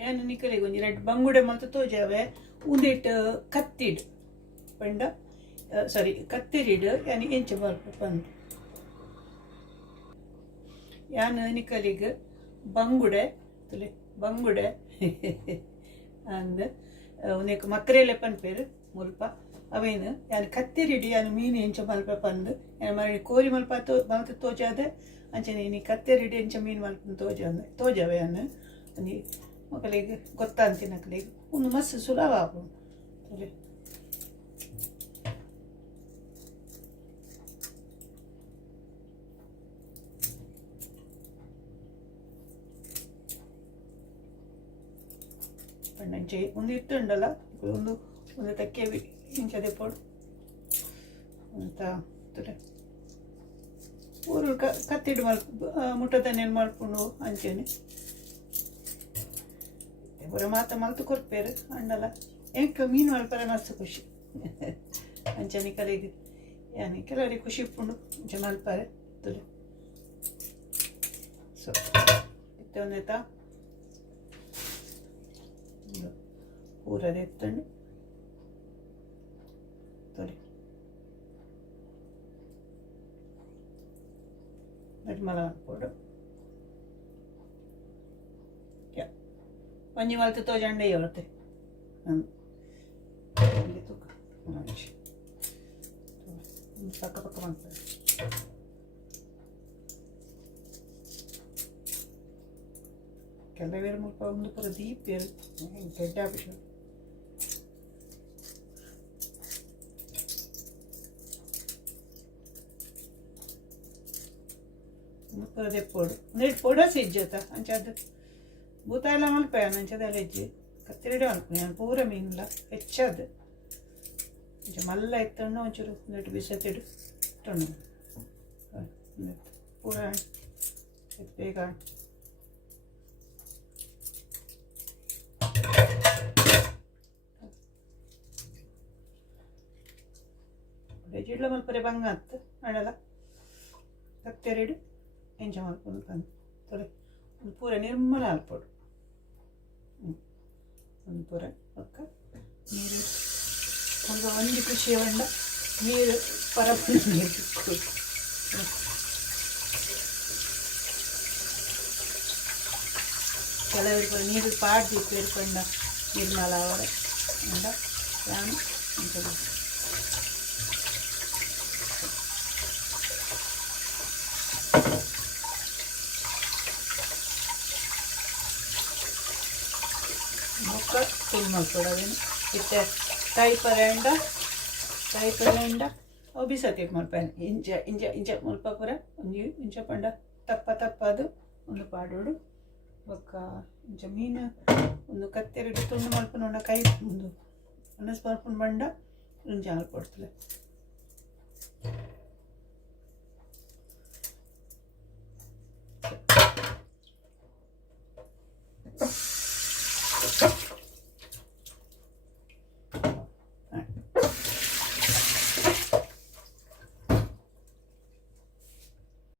ಏನು ನಿಕಲಿಗೆ ಒಂಜಿ ರೆಡ್ ಬಂಗುಡೆ ಮಲ್ತು ತೋಜಾವೆ ಉಂದಿಟ್ ಕತ್ತಿಡ್ ಪಂಡ ಸಾರಿ ಕತ್ತಿರಿಡ್ ಯಾನಿ ಎಂಚ ಬರ್ಪ ಬಂದು ಯಾನು ನಿಕಲಿಗೆ ಬಂಗುಡೆ ತುಲೆ ಬಂಗುಡೆ ಅಂದ್ ಉನೇಕ ಮಕ್ಕರೆಲೆ ಪನ್ಪೇರು ಮುಲ್ಪ ಅವೇನು ಯಾನು ಕತ್ತಿರಿಡಿ ಯಾನು ಮೀನು ಎಂಚ ಮಲ್ಪ ಪಂದು ಯಾನು ಮರಿ ಕೋರಿ ಮಲ್ಪ ಮಲ್ತು ತೋಜಾದೆ ಅಂಚನೆ ನೀ ಕತ್ತಿರಿಡಿ ಎಂಚ ಮೀನು ಮಲ್ಪ ತೋಜಾವೆ ಯಾನು ನೀ ಮಕ್ಕಳಿಗೆ ಗೊತ್ತಂತೀನಿ ಮಕ್ಕಳಿಗೆ ಒಂದು ಮಸ್ತ್ ಸುಲಭ ಆಪು ತುಲೆ ಪಣ್ಣಂಚೆ ಒಂದು ಇಟ್ಟುಂಡಲ್ಲ ಒಂದು ಒಂದು ತಕ್ಕೆ ಇಂಚದೆ ಪೋಡು ಅಂತ ತುಲೆ ಊರು ಕತ್ತಿಡು ಮುಟ್ಟದನ್ನೇನು ಮಾಡ್ಕೊಂಡು ಅಂಚೆನೆ ಬರ ಮಾತ ಮಲ್ತು ಕೊರ್ಪೇರು ಅಂಡಲ್ಲ ಎಂಕ ಮೀನು ಮಲ್ಪರೆ ಮಸ್ತ್ ಖುಷಿ ಅಂಚನೆ ಕಲೆಗೆ ಯಾನಿ ಕೆಲವರಿಗೆ ಖುಷಿ ಇಪ್ಪುಂಡು ಅಂಚೆ ಮಲ್ಪರೆ ತುಲೆ ಸೊ ಇತ್ತೆ ಒಂದೇತಾ ಪೂರದೆ ಎತ್ತಂಡು ತೊಲೆ ನಡ್ಮಲ ಹಾಕ್ಬೋದು ಒಂಜಿ ಮಲ್ತು ತೋಜಂಡೆ ಇವತ್ತೆ ತೂಕ ಪಕ್ಕ ಪಕ್ಕ ಮಾಡ್ತಾರೆ ಕೆಲವೇರು ಮುಲ್ಪ ಒಂದು ಪೂರ ದೀಪೇರು ದೊಡ್ಡ ಆಪಿಷ ಪೂರ ದೆಪ್ಪೋಡು ಒಂದೆರಡು ಪೊಡ ಸಿಜ್ಜತ ಅಂಚದು ಭೂತ ಎಲ್ಲ ಮಲ್ಪೆ ಅಂಚದೆಲ್ಲ ಹೆಜ್ಜೆ ಕತ್ತಿರಿಡೆ ಮಲ್ಪನೆ ನಾನು ಪೂರ ಮೀನಿಲ್ಲ ಹೆಚ್ಚದು ಅಂಚ ಮಲ್ಲ ಎತ್ತಣ್ಣು ಒಂಚೂರು ಒಂದೆರಡು ಬಿಸತಿಡು ಇಟ್ಟಣ್ಣು ಪೂರ ಬೇಗ ಜಿಡ್ಲ ಮಲ್ಪರೆ ಬಂಗ ಅಂತ ಅಣ್ಣಲ್ಲ ಕತ್ತೆರಡು ಎಂಚ ಮಲ್ಪೊಂದು ತಂದು ತೊಲೆ ಒಂದು ಪೂರ ನಿರ್ಮಲ ಹಾಲ್ಪೋಡು ಒಂದು ಪೂರ ಪಕ್ಕ ನೀರು ಸ್ವಲ್ಪ ಒಂದು ಖುಷಿ ಹೊಂಡ ನೀರು ಪರಪು ನೀರು ಕೆಲವರು ನೀರು ಪಾಡ್ದಿ ಸೇರ್ಕೊಂಡ ನಿರ್ಮಲ ಅವರ ಅಂಡ ನಾನು ಮೊಕ್ಕ ಫುಲ್ ಮಲ್ಕೊಡೋದೇನು ಇತ್ತೆ ಕಾಯಿ ಪರೆಂಡ ಅವು ಬಿಸತಿಟ್ಟು ಮಲ್ಪೇನೆ ಇಂಚ ಮುಲ್ಪ ಪೂರ ಒಂಜಿ ಇಂಚ ಪಂಡ ತಪ್ಪದು ಒಂದು ಪಾಡೋಡು ಒಕ್ಕ ಇಂಚ ಮೀನು ಒಂದು ಕತ್ತೆರಡು ತುಂಡು ಮಲ್ಪನ ಕೈ ಒಂದು ಅನಸ್ ಮಲ್ಪನ ಬಂಡ ಇಂಚ ಹಾಲು ಕೊಡ್ತಲೆ